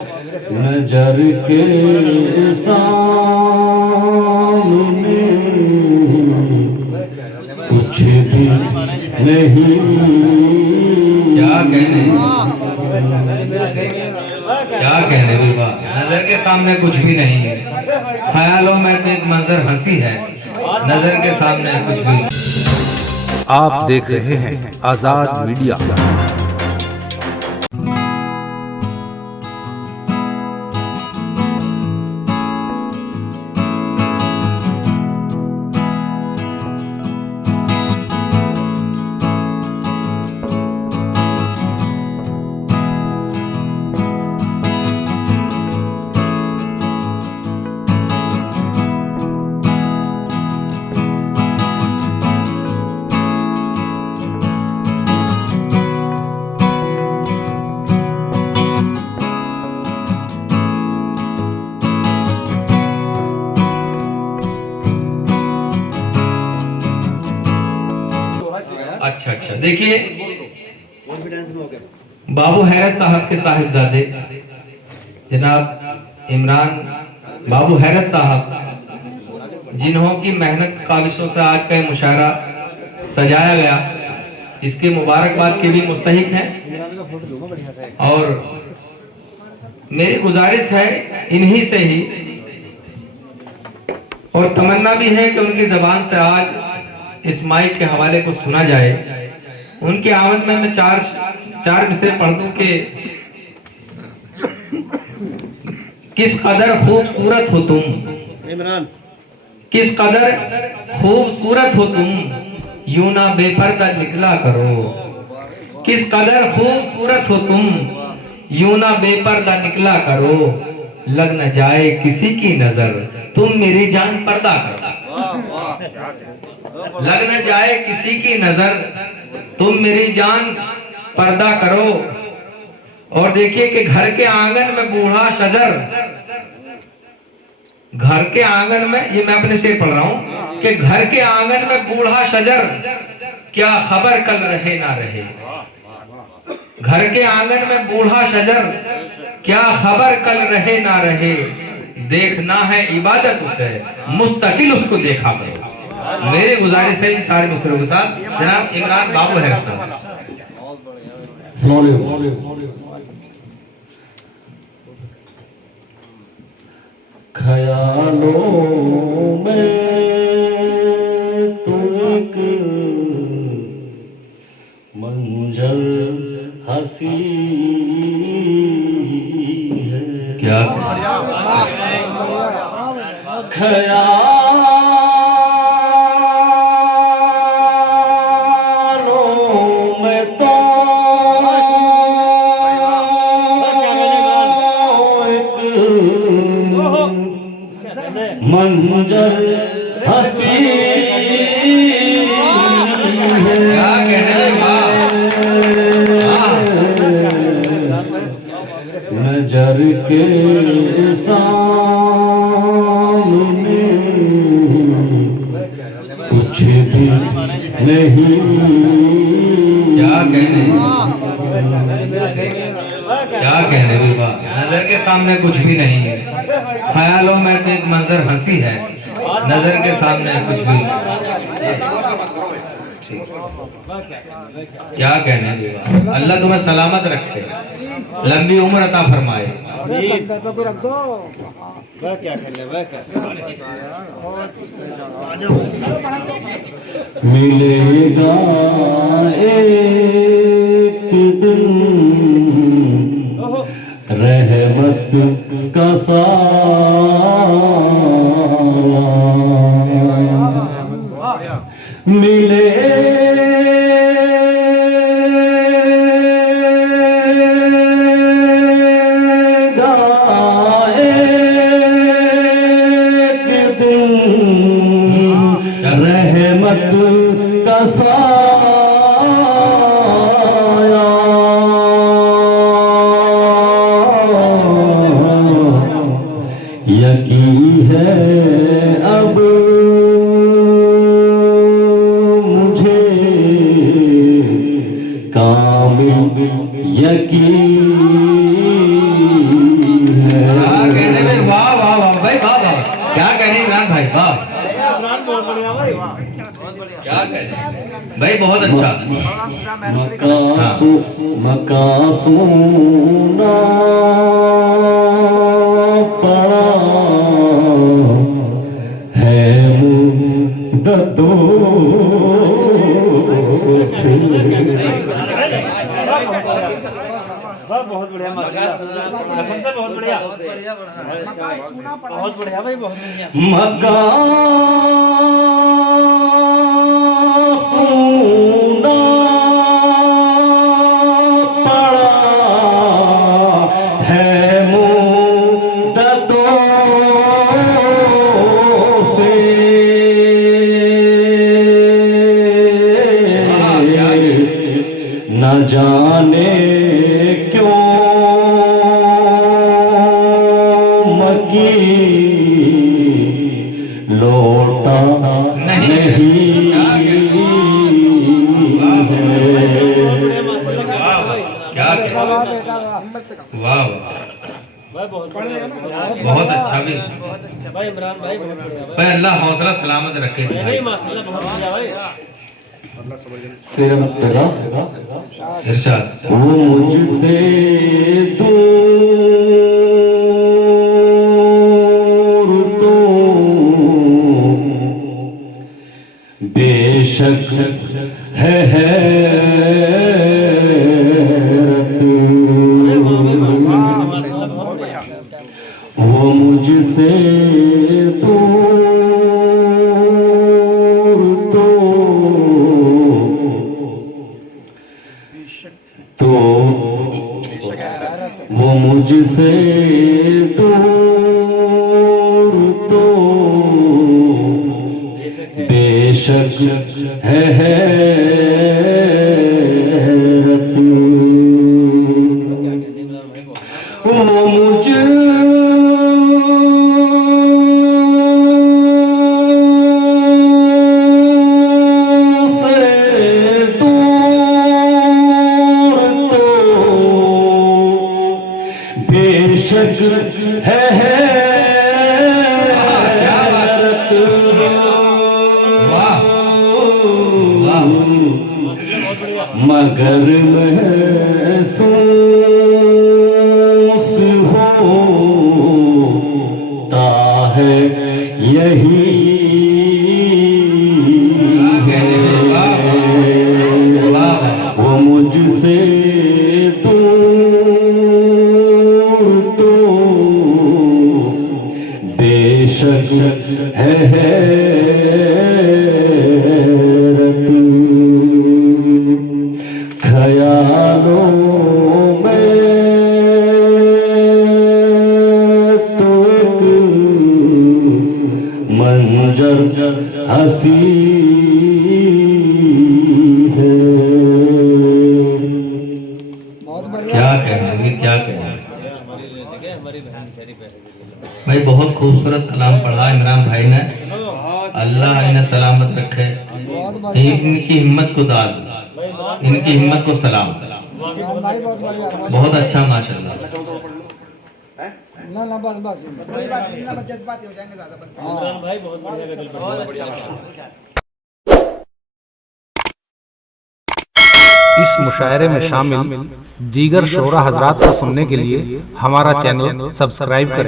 नजर के सामने कुछ भी नहीं। क्या कहने विवाह, नजर के सामने कुछ भी नहीं है। ख्यालों में तो एक मंजर हंसी है, नजर के सामने कुछ भी नहीं। आप देख रहे हैं आजाद मीडिया। अच्छा देखिए, बाबू हैरत साहब के साहिबजादे जनाब इमरान बाबू हैरत साहब, जिन्हों की मेहनत काविशों से आज का ये मुशायरा सजाया गया, इसके मुबारकबाद के भी मुस्तहिक हैं। और मेरी गुजारिश है इन्हीं से ही, और तमन्ना भी है कि उनकी जबान से आज इस माइक के हवाले को सुना जाए। उनके आमद में मैं चार मिसरे पढ़ दूं कि किस कदर खूबसूरत हो तुम, किस कदर खूबसूरत हो तुम, यूं ना बेपर्दा निकला करो। किस कदर खूबसूरत हो तुम, यूं ना बेपर्दा निकला करो। लग न जाए किसी की नजर, तुम मेरी जान पर्दा करो। लग न जाए किसी की नजर, तुम मेरी जान पर्दा करो। और देखिए कि घर के आंगन में बूढ़ा शजर, घर के आंगन में, ये मैं अपने शेर पढ़ रहा हूं कि घर के आंगन में बूढ़ा शजर, क्या खबर कल रहे ना रहे। घर के आंगन में बूढ़ा शजर, क्या खबर कल रहे ना रहे। देखना है इबादत उसे, मुस्तकिल उसको देखा करो। मेरी गुजारिश है इन चार मिसरों के साथ जनाब इमरान बाबू हैरत साहब। ख्यालों में तो एक मंजर हंसी है। क्या ख्यालों में तो एक मंजर हंसी नजर के सामने कुछ भी नहीं। क्या कहने विवाह, नजर के सामने कुछ भी नहीं है। ख्यालों में तो एक मंजर हंसी है, नजर के सामने कुछ भी नहीं। क्या कहने विवाह, अल्लाह तुम्हें सलामत रखे, लंबी उम्र अता फरमाए। मिलेगा एक दिन रहमत का साया, मिलेगा एक दिन रहमत का साया। यकीन है अब मुझे कामिल यकीन कहें भाई, बहुत अच्छा। मकासूना पड़ा है मुद्दतों से। बहुत बढ़िया, कसम से बहुत बढ़िया, बहुत बढ़िया भाई, बहुत बढ़िया। मकासूना पड़ा है मुद्दतों से। न जाने क्यों मकी लौटा नहीं क्या वाह, बहुत अच्छा भी भाई इमरान भाई, बहुत बढ़िया भाई। अल्लाह हौसला सलामत रखे जी भाई। माशाल्लाह, बहुत बढ़िया भाई। सिर्फ तेरा इरशाद। वो मुझसे दूर तो बेशक है हैरत। वो मुझसे दूर तो वो मुझसे दूर तो बेशक है हैरत। वो मुझसे दूर तो बेशक है हैरत। मगर महसूस होता है यही है। वो मुझसे दूर तो बेशक है हैरत। ख्यालों में तो एक मंजर हंसी है। क्या कहेंगे, क्या कहेंगे भाई। बहुत खूबसूरत कलाम पढ़ा इमरान भाई ने। अल्लाह इन्हें सलामत रखे, इनकी हिम्मत को दाद, इनकी हिम्मत को सलाम। बहुत अच्छा माशाल्लाह। ना बस जज्बाती हो जाएंगे ज्यादा। इमरान भाई बहुत बढ़िया। इस मुशायरे में शामिल दीगर शोरा हजरात को सुनने के लिए हमारा चैनल सब्सक्राइब करें।